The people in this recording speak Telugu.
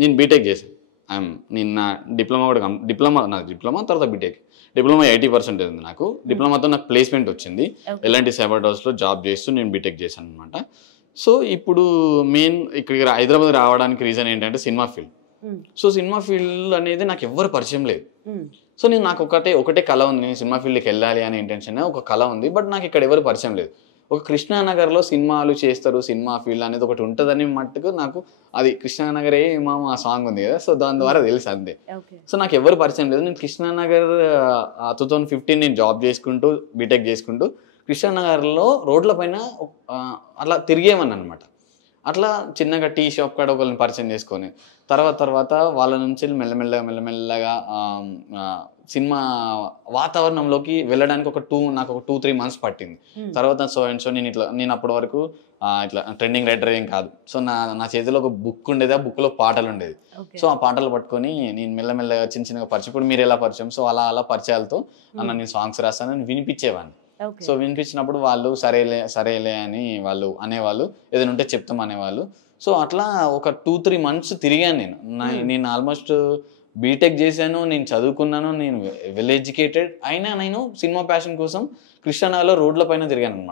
నేను బీటెక్ చేశాను. నేను నా డిప్లొమా కూడా డిప్లొమా తర్వాత బీటెక్. డిప్లొమా 80% ఉంది నాకు. డిప్లొమాతో నాకు ప్లేస్మెంట్ వచ్చింది. ఎలాంటి సైబర్ హౌస్లో జాబ్ చేస్తూ నేను బీటెక్ చేశాను అనమాట. సో ఇప్పుడు మెయిన్ ఇక్కడికి హైదరాబాద్ రావడానికి రీజన్ ఏంటంటే cinema field. So cinema field అనేది నాకు ఎవ్వరు పరిచయం లేదు. సో నాకు ఒకటే కళ ఉంది, నేను సినిమా ఫీల్డ్కి వెళ్ళాలి అనే ఇంటెన్షన్ ఒక కళ ఉంది. బట్ నాకు ఇక్కడ ఎవరు పరిచయం లేదు. ఒక కృష్ణానగర్లో సినిమాలు చేస్తారు, సినిమా ఫీల్డ్ అనేది ఒకటి ఉంటుందని మట్టుకు నాకు అది కృష్ణానగరే మా సాంగ్ ఉంది కదా, సో దాని ద్వారా తెలుసు అంతే. సో నాకు ఎవరు పరిచయం లేదు. నేను కృష్ణానగర్ 2015 నేను జాబ్ చేసుకుంటూ బీటెక్ చేసుకుంటూ కృష్ణానగర్లో రోడ్ల పైన అట్లా తిరిగేవని అనమాట. అట్లా చిన్నగా టీ షాప్ కాడ ఒకరిని పరిచయం చేసుకొని తర్వాత వాళ్ళ నుంచి మెల్లమెల్లగా సినిమా వాతావరణంలోకి వెళ్ళడానికి నాకు ఒక 2-3 months పట్టింది. తర్వాత సో నేను అప్పటి వరకు ఇట్లా ట్రెండింగ్ రైటర్ ఏం కాదు. సో నా చేతిలో ఒక బుక్ ఉండేది, ఆ బుక్లో పాటలు ఉండేది. సో ఆ పాటలు పట్టుకొని నేను మెల్లమెల్లగా చిన్నగా పరిచయం, ఇప్పుడు మీరు ఎలా పరిచయం, సో అలా పరిచయాలతో నేను సాంగ్స్ రాస్తానని వినిపించేవాడిని. సో వినిపించినప్పుడు వాళ్ళు సరేలే అని వాళ్ళు అనేవాళ్ళు, ఏదైనా ఉంటే చెప్తాం అనేవాళ్ళు. సో అట్లా ఒక 2-3 months తిరిగాను నేను ఆల్మోస్ట్ బీటెక్ చేశాను, నేను చదువుకున్నాను, నేను వెల్ ఎడ్యుకేటెడ్ అయినా నేను సినిమా ప్యాషన్ కోసం కృష్ణానగర్లో రోడ్ల పైన తిరిగాను అనమాట.